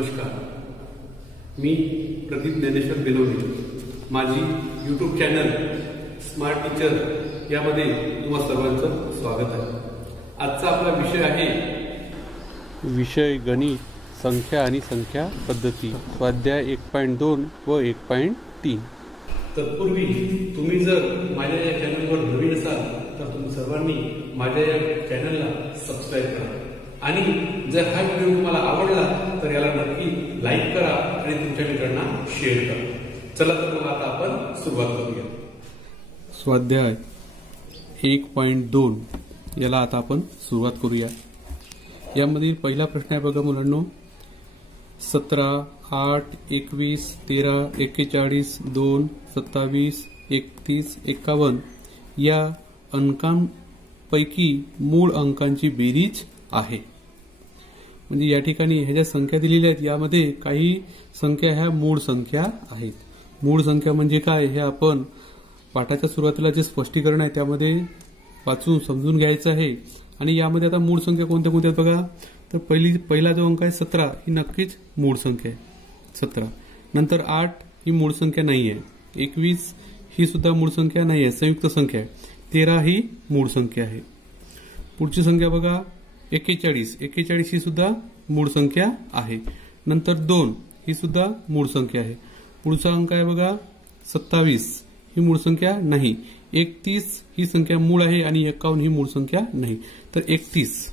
नमस्कार. मी प्रदीप ज्ञानेश्वर बेलवणे. माझी YouTube channel smart teacher यामध्ये तुम्हा सर्वांचं स्वागत आहे. आजचा आपला विषय आहे विषय गणित, संख्या आणि संख्या पद्धती, स्वाध्याय 1.2 व 1.3. तत्पूर्वी तुम्ही जर माझ्या या चॅनलवर नवीन असाल तर तुम्ही सर्वांनी माझ्या या चॅनलला सबस्क्राईब करा आणि जर हा व्हिडिओ तुम्हाला आवडला तर याला नक्की लाईक करा आणि तुमच्या मित्रांना शेअर करा. चला तर मग आता आपण सुरुवात करूया. स्वाध्याय 1.2 याला आता आपण सुरुवात करूया. यामधील पहिला प्रश्न आहे बघा मुलांनो. 17, 8, 21, 13, 41, 2, 27, 31, 51 या अंकांपैकी मूळ अंकांची बेरीज आहे. म्हणजे या ठिकाणी ह्या ज्या संख्या दिलेल्या आहेत यामध्ये काही संख्या ह्या मूळ संख्या आहेत. मूळ संख्या म्हणजे काय हे आपण पाठाच्या सुरुवातीला जे स्पष्टीकरण आहे त्यामध्ये वाचून समजून घ्यायचं आहे. आणि यामध्ये आता मूळ संख्या कोणत्या कोणत्या आहेत बघा. तर पहिला जो अंक आहे 17 ही नक्कीच मूळ संख्या आहे. 17 नंतर 8 ही मूळ संख्या नाही आहे. 21 ही सुद्धा मूळ संख्या नाही आहे, संयुक्त संख्या आहे. 13 ही मूळ संख्या आहे. पुढची संख्या बघा 41. 41 ही सुद्धा मूळ संख्या आहे. नंतर 2 ही सुद्धा मूळ संख्या आहे. पुढचा अंक आहे बघा 27 ही मूळ संख्या नाही. 31 ही संख्या मूळ आहे आणि 51 ही मूळ संख्या नाही. तर 31.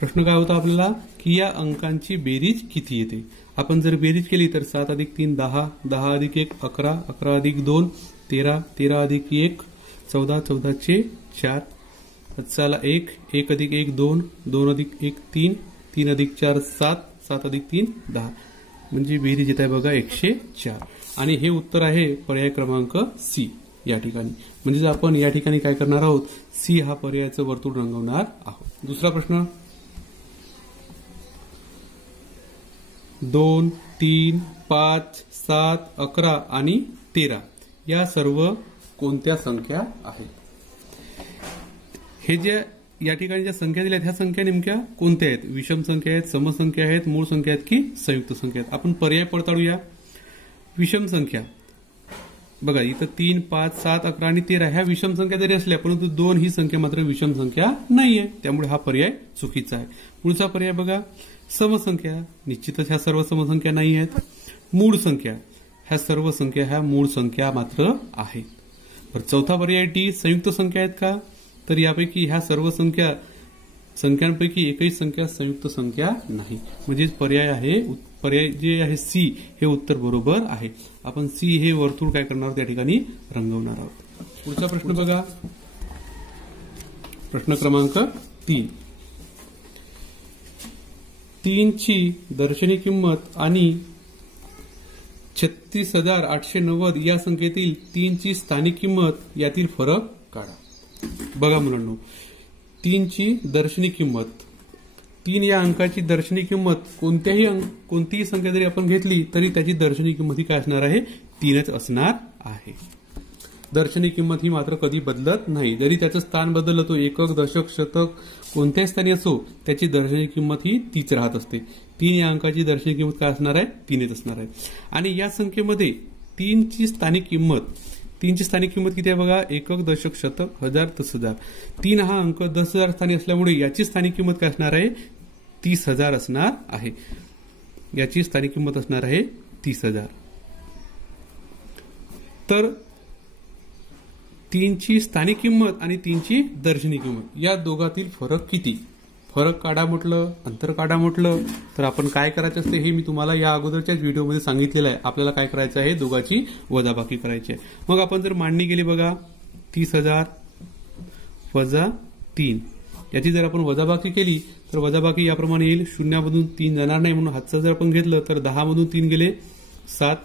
प्रश्न काय होता आपल्याला की या अंकांची बेरीज किती येते. आपण जर बेरीज केली तर 7 अधिक 3 10, 10 अधिक 1 11, 11 अधिक 2 13, 13 अधिक 1 14, 14 चे 4, 1, 1 अधिक 1 2, 2 अधिक 1 3, 3 अधिक 4 7, 7 अधिक 3 10. म्हणजे बेरीज येत आहे बघा 104. आणि हे उत्तर आहे पर्याय क्रमांक सी या ठिकाणी. म्हणजे आपण या ठिकाणी काय करणार आहोत, सी हा पर्यायाचं वर्तुळ रंगवणार आहोत. दुसरा प्रश्न 2, 3, 5, 7, 11 आणि 13 या सर्व कोणत्या संख्या आहेत. हे जे या ठिकाणी ज्या संख्या दिल्या आहेत ह्या संख्या नेमक्या कोणत्या आहेत. विषम संख्या आहेत, समसंख्या आहेत, मूळ संख्या आहेत की संयुक्त संख्या आहेत. आपण पर्याय पडताळूया. विषम संख्या बघा इथं 3, 5, 7, 11 आणि 13 ह्या विषम संख्या जरी असल्या परंतु 2 ही संख्या मात्र विषम संख्या नाहीये, त्यामुळे हा पर्याय चुकीचा आहे. पुढचा पर्याय बघा समसंख्या. निश्चितच ह्या सर्व समसंख्या नाही आहेत. मूळ संख्या ह्या सर्व संख्या ह्या मूळ संख्या मात्र आहेत. तर चौथा पर्याय डी संयुक्त संख्या आहेत का. तर यापैकी ह्या सर्व संख्यांपैकी एकही संख्या संयुक्त संख्या नाही. म्हणजे पर्याय जे आहे सी हे उत्तर बरोबर आहे. आपण सी हे वर्तुळ काय करणार आहोत त्या ठिकाणी रंगवणार आहोत. पुढचा प्रश्न बघा. प्रश्न क्रमांक 3. 3 ची दर्शनी किंमत आणि 36,890 या संख्येतील 3 ची स्थानिक किंमत यातील फरक काढा. बघा मुलांनो 3 ची दर्शनी किंमत, 3 या अंकाची दर्शनी किंमत कोणतीही संख्या जरी आपण घेतली तरी त्याची दर्शनी किंमत ही काय असणार आहे, 3च असणार आहे. दर्शनी किंमत ही मात्र कधी बदलत नाही. जरी त्याचं स्थान बदललं तो एकक दशक शतक कोणत्याही स्थानी असो त्याची दर्शनी किंमत ही तीच राहत असते. 3 या अंकाची दर्शनी किंमत काय असणार आहे, 3च असणार आहे. आणि या संख्येमध्ये 3 ची स्थानिक किंमत किती आहे बघा. एकक दशक शतक हजार 10,000. 3 हा अंक 10,000 स्थानी असल्यामुळे याची स्थानिक किंमत काय असणार आहे, 30,000 असणार आहे. याची स्थानिक किंमत असणार आहे 30,000. तर 3 ची स्थानिक किंमत आणि 3 ची दर्शनी किंमत या दोघातील फरक किती. फरक काढा म्हटलं, अंतर काढा म्हटलं तर आपण काय करायचं असते हे मी तुम्हाला या अगोदरच्याच व्हिडिओमध्ये सांगितलेलं आहे. आपल्याला काय करायचं आहे, दोघाची वजाबाकी करायची आहे. मग आपण जर मांडणी केली बघा 30,000 वजा 3 याची जर आपण वजाबाकी केली तर वजाबाकी याप्रमाणे येईल. 0 मधून 3 जाणार नाही म्हणून हातचं जर आपण घेतलं तर 10 मधून 3 गेले 7,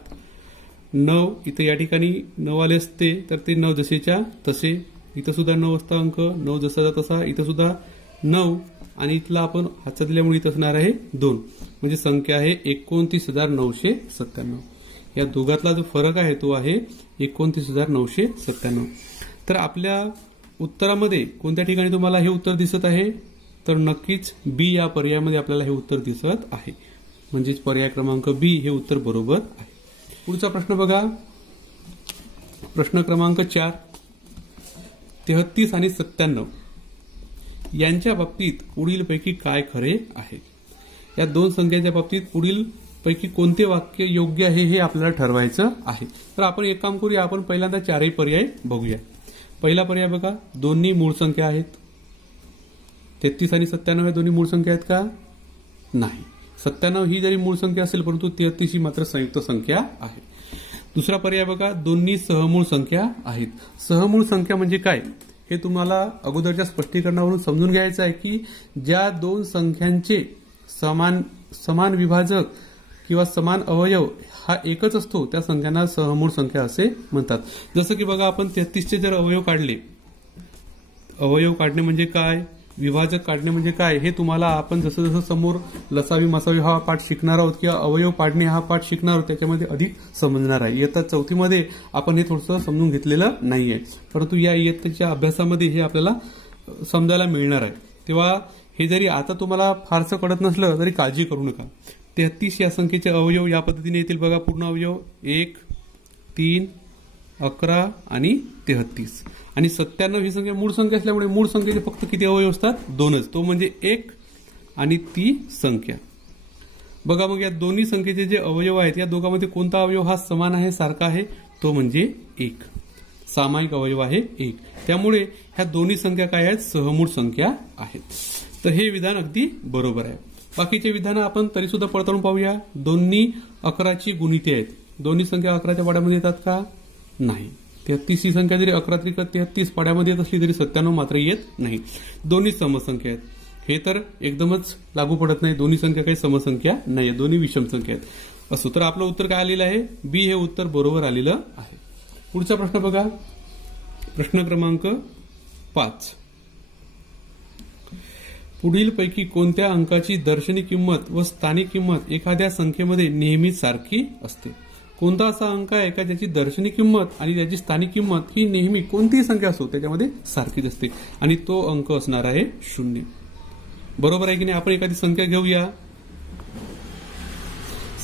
9 इथं या ठिकाणी 9 आले असते तर ते 9 जसेच्या तसे. इथं सुद्धा 9 असता अंक, 9 जसाचा तसा. इथं सुद्धा 9 आणि इथला आपण हातचा दिल्यामुळे इथं असणार आहे 2. म्हणजे संख्या आहे 29,997. या दोघातला जो फरक आहे तो आहे 29,997. तर आपल्या उत्तरामध्ये कोणत्या ठिकाणी तुम्हाला हे उत्तर दिसत आहे, तर नक्कीच बी या पर्यायामध्ये आपल्याला हे उत्तर दिसत आहे. म्हणजेच पर्याय क्रमांक बी हे उत्तर बरोबर आहे. पुढचा प्रश्न बघा. प्रश्न क्रमांक 4. 33 आणि 97 यांच्या बाबतीत पुढीलपैकी काय खरे आहे? या दोन संख्यांच्या बाबतीत पुढीलपैकी कोणते वाक्य योग्य आहे हे आपल्याला ठरवायचं आहे. तर आपण एक काम करूया, आपण पहिल्यांदा चारही पर्याय बघूया. पहिला पर्याय बघा, दोन्ही मूळ संख्या आहेत. 33 आणि 97 या दोन्ही मूळ संख्या आहेत का? नाही. 97 ही जरी मूळ संख्या असेल परंतु 33 ही मात्र संयुक्त संख्या आहे. दुसरा पर्याय बघा, दोन्ही सहमूळ संख्या आहेत. सहमूळ संख्या म्हणजे काय हे तुम्हाला अगोदरच्या स्पष्टीकरणावरून समजून घ्यायचं आहे की ज्या दोन संख्यांचे समान विभाजक किंवा समान अवयव हा एकच असतो त्या संख्यांना सहमूळ संख्या असे म्हणतात. जसं की बघा, आपण 33चे जर अवयव काढले, अवयव काढणे म्हणजे काय, विभाजक काढणे म्हणजे काय हे तुम्हाला आपण जसं जसं समोर लसावी मसावी हा पाठ शिकणार आहोत किंवा अवयव पाडणे हा पाठ शिकणार आहोत त्याच्यामध्ये अधिक समजणार आहे. इयत्ता 4थी मध्ये आपण हे थोडंसं समजून घेतलेलं नाहीये, परंतु या इयत्तेच्या अभ्यासामध्ये हे आपल्याला समजायला मिळणार आहे. तेव्हा हे जरी आता तुम्हाला फारसं कळत नसलं तरी काळजी करू नका. 33 या संख्येचे अवयव या पद्धतीने येतील बघा. पूर्ण अवयव 1, 3, 11 आणि 33. आणि 97 ही संख्या मूळ संख्या असल्यामुळे मूळ संख्येचे फक्त किती अवयव असतात? 2च. तो म्हणजे 1 आणि ती संख्या. बघा मग या दोन्ही संख्येचे जे अवयव आहेत या दोघांमध्ये कोणता अवयव हा समान आहे, सारखा आहे? तो म्हणजे 1. सामायिक अवयव आहे 1. त्यामुळे ह्या दोन्ही संख्या काय आहेत? सहमूळ संख्या आहेत. तर हे विधान अगदी बरोबर आहे. बाकीचे विधान आपण तरी सुद्धा पडताळून पाहूया. दोन्ही 11ची गुणिते आहेत. दोन्ही संख्या 11च्या पाड्यामध्ये येतात का? नाही. 33 ही संख्या जरी 11 त्रिक 33 पाड्यामध्ये येत असली तरी 97 मात्र येत नाही. दोन्ही समसंख्या आहेत. हे तर एकदमच लागू पडत नाही. दोन्ही संख्या काही समसंख्या नाही, दोन्ही विषम संख्या आहेत. असो तर आपलं उत्तर काय आलेलं आहे? बी हे उत्तर बरोबर आलेलं आहे. पुढचा प्रश्न बघा. प्रश्न क्रमांक 5. पुढीलपैकी कोणत्या अंकाची दर्शनी किंमत व स्थानिक किंमत एखाद्या संख्येमध्ये नेहमी सारखी असते? कोणता असा अंक आहे का ज्याची दर्शनी किंमत आणि त्याची स्थानिक किंमत ही नेहमी कोणतीही संख्या असो त्याच्यामध्ये सारखीच असते आणि तो अंक असणार आहे 0. बरोबर आहे की नाही? आपण एखादी संख्या घेऊया.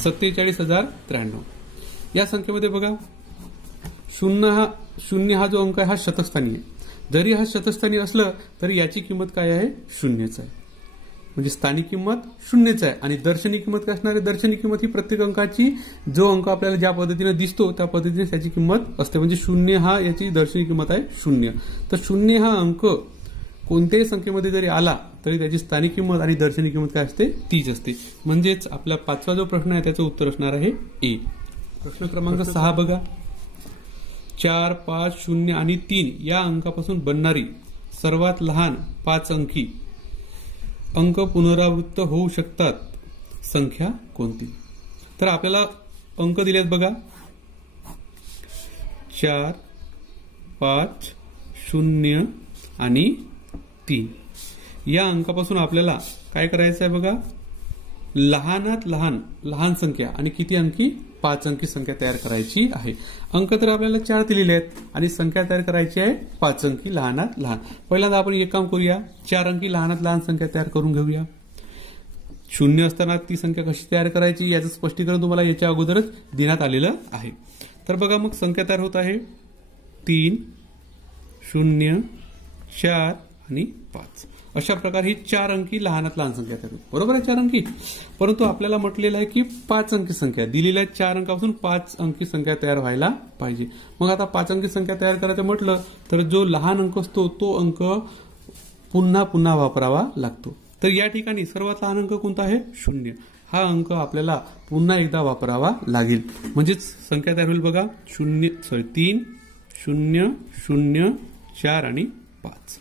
47,093. या संख्येमध्ये बघा, 0 हा जो अंक आहे हा शतकस्थानी आहे. जरी हा शतकस्थानी असलं तरी याची किंमत काय आहे? 0च आहे. म्हणजे स्थानिक किंमत 0च आहे. आणि दर्शनी किंमत काय असणार आहे? दर्शनी किंमत ही प्रत्येक अंकाची जो अंक आपल्याला ज्या पद्धतीने दिसतो त्या पद्धतीने त्याची किंमत असते. म्हणजे 0 हा याची दर्शनी किंमत आहे 0. तर 0 हा अंक कोणत्याही संख्येमध्ये जरी आला तरी त्याची स्थानिक किंमत आणि दर्शनी किंमत काय असते? तीच असते. म्हणजेच आपला 5वा जो प्रश्न आहे त्याचं उत्तर असणार आहे ए. प्रश्न क्रमांक 6 बघा. 4, 5, 0 आणि 3 या अंकापासून बनणारी सर्वात लहान 5 अंकी अंक पुनरावृत्त होऊ शकतात संख्या कोणती? तर आपल्याला अंक दिलेत बघा. 4, 5, 0 आणि 3 या अंकापासून आपल्याला काय करायचं आहे बघा? लहानात लहान संख्या आणि किती अंकी? 5 अंकी संख्या तयार करायची आहे. अंक तर आपल्याला 4 दिलेले आहेत आणि संख्या तयार करायची आहे 5 अंकी लहानात लहान. पहिल्यांदा आपण एक काम करूया, 4 अंकी लहानात लहान संख्या तयार करून घेऊया. 0 असताना ती संख्या कशी तयार करायची याचं स्पष्टीकरण तुम्हाला याच्या अगोदरच देण्यात आलेलं आहे. तर बघा मग संख्या तयार होत आहे 3, 0, 4 आणि 5. अशा प्रकारे ही 4 अंकी लहानात लहान संख्या तयार होते. बरोबर आहे 4 अंकी. परंतु आपल्याला म्हटलेलं आहे की 5 अंकी संख्या दिलेल्या 4 अंकापासून 5 अंकी संख्या तयार व्हायला पाहिजे. मग आता 5 अंकी संख्या तयार करायचं म्हटलं तर जो लहान अंक असतो तो अंक पुन्हा पुन्हा वापरावा लागतो. तर या ठिकाणी सर्वात लहान अंक कोणता आहे? 0. हा अंक आपल्याला पुन्हा एकदा वापरावा लागेल. म्हणजेच संख्या तयार होईल बघा 3, 0, 0, 4 आणि 5.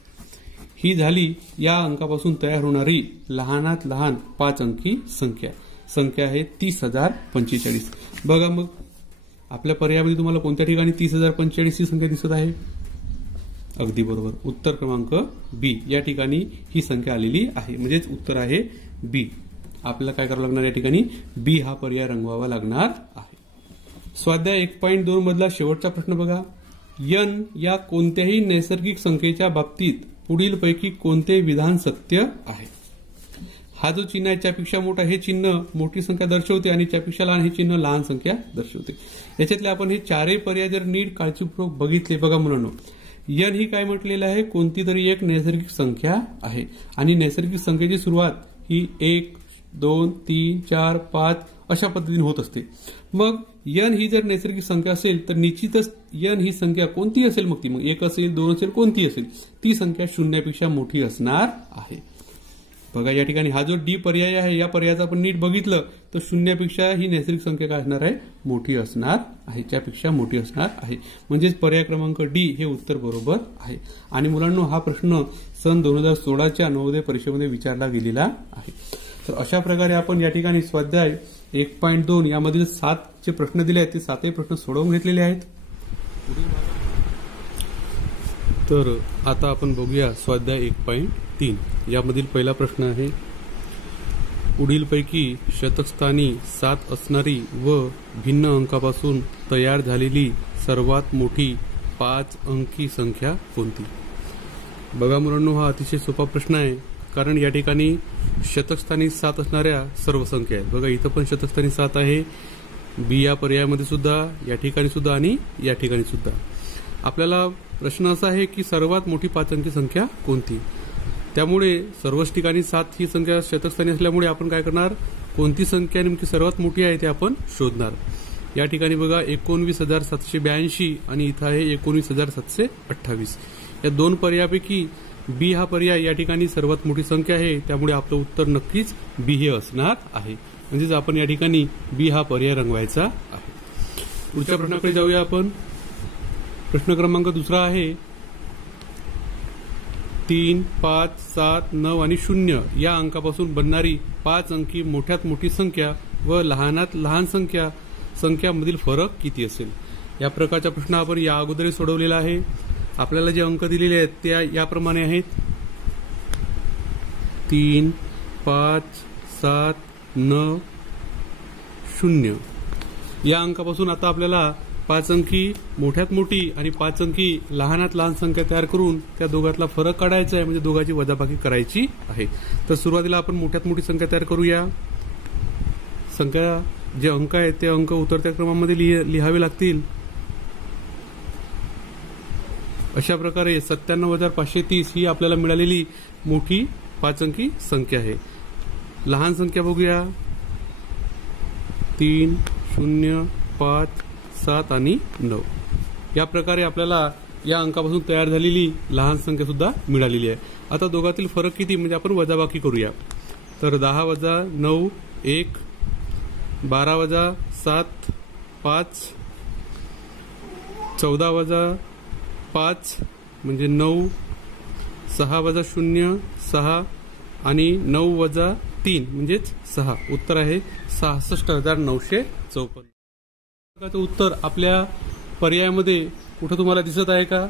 ही झाली या अंकापासून तयार होणारी लहानात लहान 5 अंकी संख्या. संख्या आहे 30,045. बघा मग आपल्या पर्यायामध्ये तुम्हाला कोणत्या ठिकाणी 30,045 ही संख्या दिसत आहे? अगदी बरोबर, उत्तर क्रमांक बी या ठिकाणी ही संख्या आलेली आहे. म्हणजेच उत्तर आहे बी. आपल्याला काय करावं लागणार या ठिकाणी? बी हा पर्याय रंगवावा लागणार आहे. स्वाध्याय 1.2 मधला शेवटचा प्रश्न बघा. n या कोणत्याही नैसर्गिक संख्येच्या बाबतीत पुढीलपैकी कोणते विधान सत्य आहे? हा जो चिन्ह आहे च्यापेक्षा मोठा हे चिन्ह मोठी संख्या दर्शवते आणि च्यापेक्षा लहान हे चिन्ह लहान संख्या दर्शवते. याच्यातले आपण हे चारही पर्याय जर नीट काळजीपूर्वक बघितले, बघा मुलांनो, n ही काय म्हटलेलं आहे, कोणती तरी एक नैसर्गिक संख्या आहे आणि नैसर्गिक संख्येची सुरुवात ही 1, 2, 3, 4, 5 अशा पद्धतीने होत असते. मग n ही जर नैसर्गिक संख्या असेल तर निश्चितच n ही संख्या कोणती असेल, मग ती 1 असेल, 2 असेल, कोणती असेल, ती संख्या शून्यापेक्षा मोठी असणार आहे. बघा या ठिकाणी हा जो डी पर्याय आहे, या पर्यायाचं आपण नीट बघितलं तर शून्यापेक्षा ही नैसर्गिक संख्या काय असणार आहे, मोठी असणार आहे, त्यापेक्षा मोठी असणार आहे. म्हणजेच पर्याय क्रमांक डी हे उत्तर बरोबर आहे. आणि मुलांनो, हा प्रश्न सन 2016च्या नवोदय परीक्षेमध्ये विचारला गेलेला आहे. तर अशा प्रकारे आपण या ठिकाणी स्वाध्याय 1.2 यामधील 7 जे प्रश्न दिले आहेत ते 7ही प्रश्न सोडवून घेतलेले आहेत. तर आता आपण बघूया स्वाध्याय 1.3 यामधील पहिला प्रश्न आहे, पुढीलपैकी शतकस्थानी 7 असणारी व भिन्न अंकापासून तयार झालेली सर्वात मोठी 5 अंकी संख्या कोणती? बघा मुलांनो, हा अतिशय सोपा प्रश्न आहे, कारण या ठिकाणी शतकस्थानी 7 असणाऱ्या सर्व संख्या आहेत. बघा इथं पण शतकस्थानी 7 आहे, बी या पर्यायामध्ये सुद्धा, या ठिकाणी सुद्धा आणि या ठिकाणी सुद्धा. आपल्याला प्रश्न असा आहे की सर्वात मोठी 5 अंकी संख्या कोणती? त्यामुळे सर्वच ठिकाणी 7 ही संख्या शतकस्थानी असल्यामुळे आपण काय करणार, कोणती संख्या नेमकी सर्वात मोठी आहे ते आपण शोधणार. या ठिकाणी बघा 19,782 आणि इथं आहे 19,728. या दोन पर्यायापैकी बी हा पर्याय या ठिकाणी सर्वात मोठी संख्या आहे, त्यामुळे आपलं उत्तर नक्कीच बी हे असणार आहे. म्हणजेच आपण या ठिकाणी बी हा पर्याय रंगवायचा आहे. पुढच्या प्रश्नाकडे जाऊया आपण. प्रश्न क्रमांक दुसरा आहे, 3, 5, 7, 9 आणि 0 या अंकापासून बनणारी 5 अंकी मोठ्यात मोठी संख्या व लहानात लहान संख्यामधील फरक किती असेल? या प्रकारचा प्रश्न आपण या अगोदरही सोडवलेला आहे. आपल्याला जे अंक दिलेले आहेत ते याप्रमाणे आहेत, 3, 5, 7, 9, 0 या अंकापासून आता आपल्याला 5 अंकी मोठ्यात मोठी आणि 5 अंकी लहानात लहान संख्या तयार करून त्या दोघातला फरक काढायचा आहे, म्हणजे दोघांची वजाबाकी करायची आहे. तर सुरुवातीला आपण मोठ्यात मोठी संख्या तयार करूया. संख्या जे अंक आहेत ते अंक उतरत्या क्रमामध्ये लिहावे लागतील. अशा प्रकारे 97,530 ही आपल्याला मिळालेली मोठी 5 अंकी संख्या आहे. लहान संख्या बघूया, 3, 0, 5, 7 आणि 9. या प्रकारे आपल्याला या अंकापासून तयार झालेली लहान संख्या सुद्धा मिळालेली आहे. आता दोघातील फरक किती, म्हणजे आपण वजाबाकी करूया. तर 10 वजा 9 1, 12 वजा 7 5, 14 वजा 5 म्हणजे 9, 6 वजा 0 6 आणि 9 वजा 3 म्हणजेच 6. उत्तर आहे 66,954. उत्तर आपल्या पर्यायामध्ये कुठं तुम्हाला दिसत आहे का?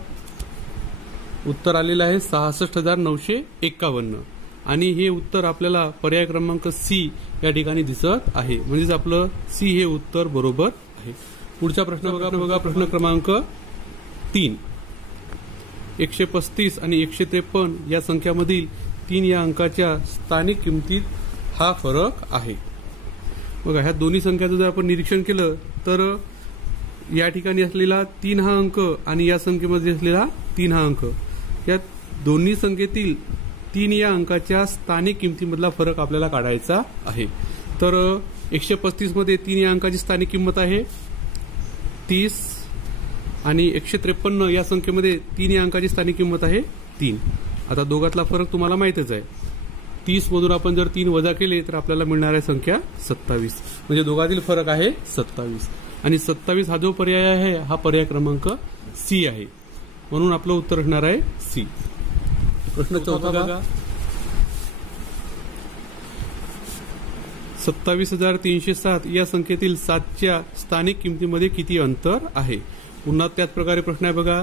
उत्तर आलेलं आहे 66,951 आणि हे उत्तर आपल्याला पर्याय क्रमांक सी या ठिकाणी दिसत आहे. म्हणजेच आपलं सी हे उत्तर बरोबर आहे. पुढचा प्रश्न बघा प्रश्न क्रमांक 3. 135 आणि 153 या संख्यामधील 3 या अंकाच्या स्थानिक किमतीत हा फरक आहे. बघा ह्या दोन्ही संख्याचं जर आपण निरीक्षण केलं तर या ठिकाणी असलेला 3 हा अंक आणि या संख्येमध्ये असलेला 3 हा अंक, या दोन्ही संख्येतील 3 या अंकाच्या स्थानिक किमतीमधला फरक आपल्याला काढायचा आहे. तर 135 मध्ये 3 या अंकाची स्थानिक किंमत आहे 30 आणि 153 या संख्येमध्ये 3 या अंकाची स्थानिक किंमत आहे 3. आता दोघातला फरक तुम्हाला माहितच आहे. 30 मधून आपण जर 3 वजा केले तर आपल्याला मिळणार आहे संख्या 27. म्हणजे दोघातील फरक आहे 27 आणि 27 हा जो पर्याय आहे हा पर्याय क्रमांक सी आहे. म्हणून आपलं उत्तर असणार आहे सी. प्रश्न चौथा बघा. 27,307 या संख्येतील 7च्या स्थानिक किमतीमध्ये किती अंतर आहे? पुन्हा त्याच प्रकारे प्रश्न आहे बघा.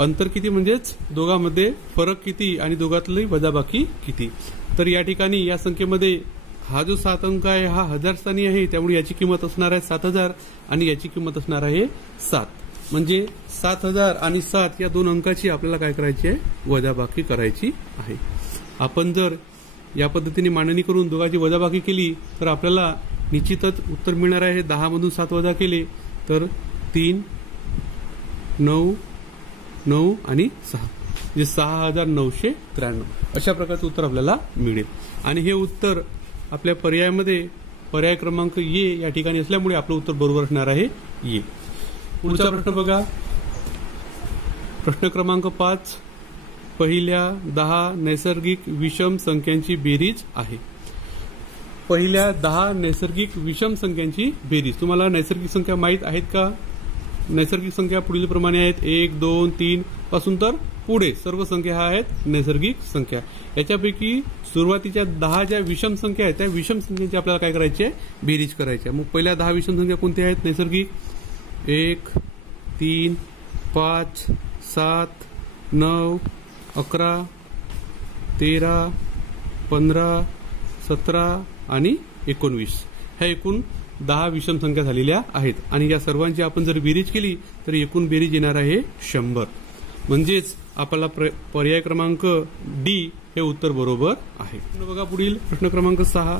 अंतर किती म्हणजेच दोघांमध्ये फरक किती आणि दोघातली वजाबाकी किती? तर या ठिकाणी या संख्येमध्ये हा जो 7 अंक आहे हा 1000 स्थानी आहे, त्यामुळे याची किंमत असणार आहे 7,000 आणि याची किंमत असणार आहे 7. म्हणजे 7000 आणि 7 या दोन अंकाची आपल्याला काय करायची आहे, वजाबाकी करायची आहे. आपण जर या पद्धतीने मांडणी करून दोघांची वजाबाकी केली तर आपल्याला निश्चितच उत्तर मिळणार आहे. 10 मधून 7 वजा केले तर 3, 9, 9 आणि 6 म्हणजे 6993 अशा प्रकारचं उत्तर आपल्याला मिळेल. आणि हे उत्तर आपल्या पर्यायामध्ये पर्याय क्रमांक ए या ठिकाणी असल्यामुळे आपलं उत्तर बरोबर असणार आहे ए. पुढचा प्रश्न बघा. प्रश्न क्रमांक 5. पहिल्या 10 नैसर्गिक विषम संख्यांची बेरीज आहे. पहिल्या 10 नैसर्गिक विषम संख्यांची बेरीज. तुम्हाला नैसर्गिक संख्या माहीत आहेत का? नैसर्गिक संख्या पुढील प्रमाणे आहेत. 1, 2, 3 पासून तर पुढे सर्व संख्या आहेत नैसर्गिक संख्या. याच्यापैकी सुरुवातीच्या 10 ज्या विषम संख्या आहेत त्या विषम संख्यांची आपल्याला काय करायची आहे, बेरीज करायची आहे. मग पहिल्या 10 विषम संख्या कोणत्या आहेत नैसर्गिक? 1, 3, 5, 7, 9, 11, 13, 15, 17 आणि 19 ह्या एकूण 10 विषम संख्या झालेल्या आहेत. आणि या सर्वांची आपण जर बेरीज केली तर एकूण बेरीज येणार आहे 100. म्हणजेच आपल्याला पर्याय क्रमांक डी हे उत्तर बरोबर आहे. बघा पुढील प्रश्न क्रमांक 6.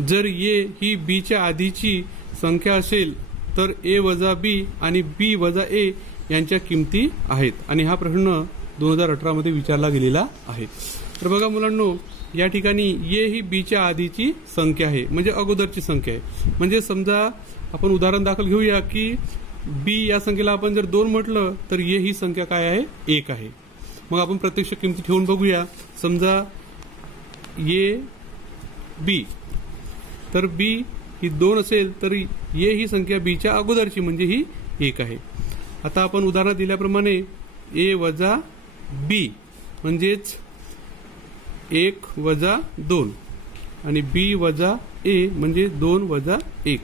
जर ए ही बी च्या आधीची संख्या असेल तर ए वजा बी आणि बी वजा ए यांच्या किमती आहेत. आणि हा प्रश्न 2018 मध्ये विचारला गेलेला आहे. तर बघा मुलांनो, या ठिकाणी ए ही बी च्या आधीची संख्या आहे म्हणजे अगोदरची संख्या आहे. म्हणजे समजा आपण उदाहरण दाखल घेऊया की बी या संख्येला आपण जर 2 म्हटलं तर ए ही संख्या काय आहे, 1 आहे. मग आपण प्रत्यक्ष किमती ठेवून बघूया. समजा ए बी, तर बी ही 2 असेल तर ए ही संख्या बी च्या अगोदरची म्हणजे ही 1 आहे. आता आपण उदाहरण दिल्याप्रमाणे ए वजा बी म्हणजेच 1 वजा 2 आणि बी वजा ए म्हणजे 2 वजा 1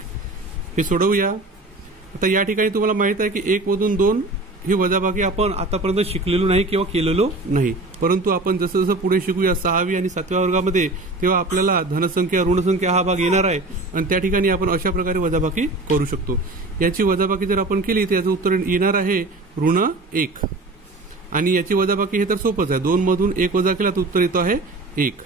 हे सोडवूया. आता या ठिकाणी तुम्हाला माहित आहे की 1 मधून 2 ही वजाबाकी आपण आतापर्यंत शिकलेलो नाही किंवा केलेलो नाही. परंतु आपण जसं जसं पुढे शिकूया 6वी आणि 7व्या वर्गामध्ये तेव्हा आपल्याला धनसंख्या ऋणसंख्या हा भाग येणार आहे आणि त्या ठिकाणी आपण अशा प्रकारे वजाबाकी करू शकतो. याची वजाबाकी जर आपण केली तर याचं उत्तर येणार आहे ऋण 1. आणि याची वजाबाकी हे तर सोपंच आहे. 2 मधून 1 वजा केला तर उत्तर येतो आहे 1.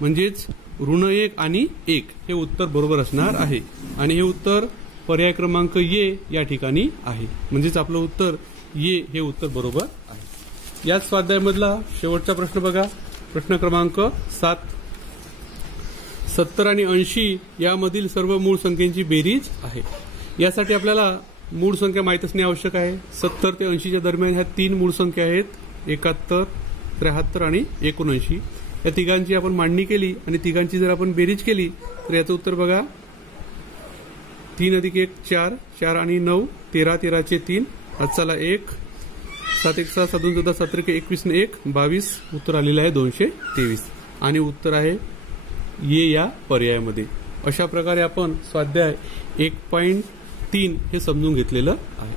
म्हणजेच ऋण 1 आणि 1 हे उत्तर बरोबर असणार आहे. आणि हे उत्तर पर्याय क्रमांक ए या ठिकाणी आहे. म्हणजेच आपलं उत्तर ए हे उत्तर बरोबर आहे. याच स्वाध्यायामधला शेवटचा प्रश्न बघा. प्रश्न क्रमांक 7. 70 आणि 80 यामधील सर्व मूळ संख्यांची बेरीज आहे. यासाठी आपल्याला मूळ संख्या माहीत असणे आवश्यक आहे. 70 ते 80च्या दरम्यान ह्या 3 मूळ संख्या आहेत, 71, 73 आणि 79. या तिघांची आपण मांडणी केली आणि तिघांची जर आपण बेरीज केली तर याचं उत्तर बघा 3 अधिक 1 4, 4 आणि 9 13, 13 चे 3 चला 1, 7 1 6 7 2 14 17 21 ने 1 22 उत्तर आलेलं आहे 223. आणि उत्तर आहे ये या पर्यायामध्ये. अशा प्रकारे आपण स्वाध्याय 1.3 हे समजून घेतलेलं आहे.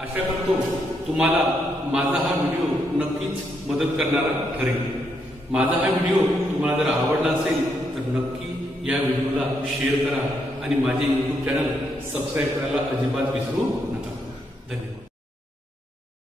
आशा करतो तुम्हाला माझा हा व्हिडिओ नक्कीच मदत करणारा ठरेल. माझा हा व्हिडिओ तुम्हाला जर आवडला असेल तर नक्की या व्हिडिओला शेअर करा आणि माझे YouTube चॅनल सबस्क्राईब करायला अजिबात विसरू नका. धन्यवाद.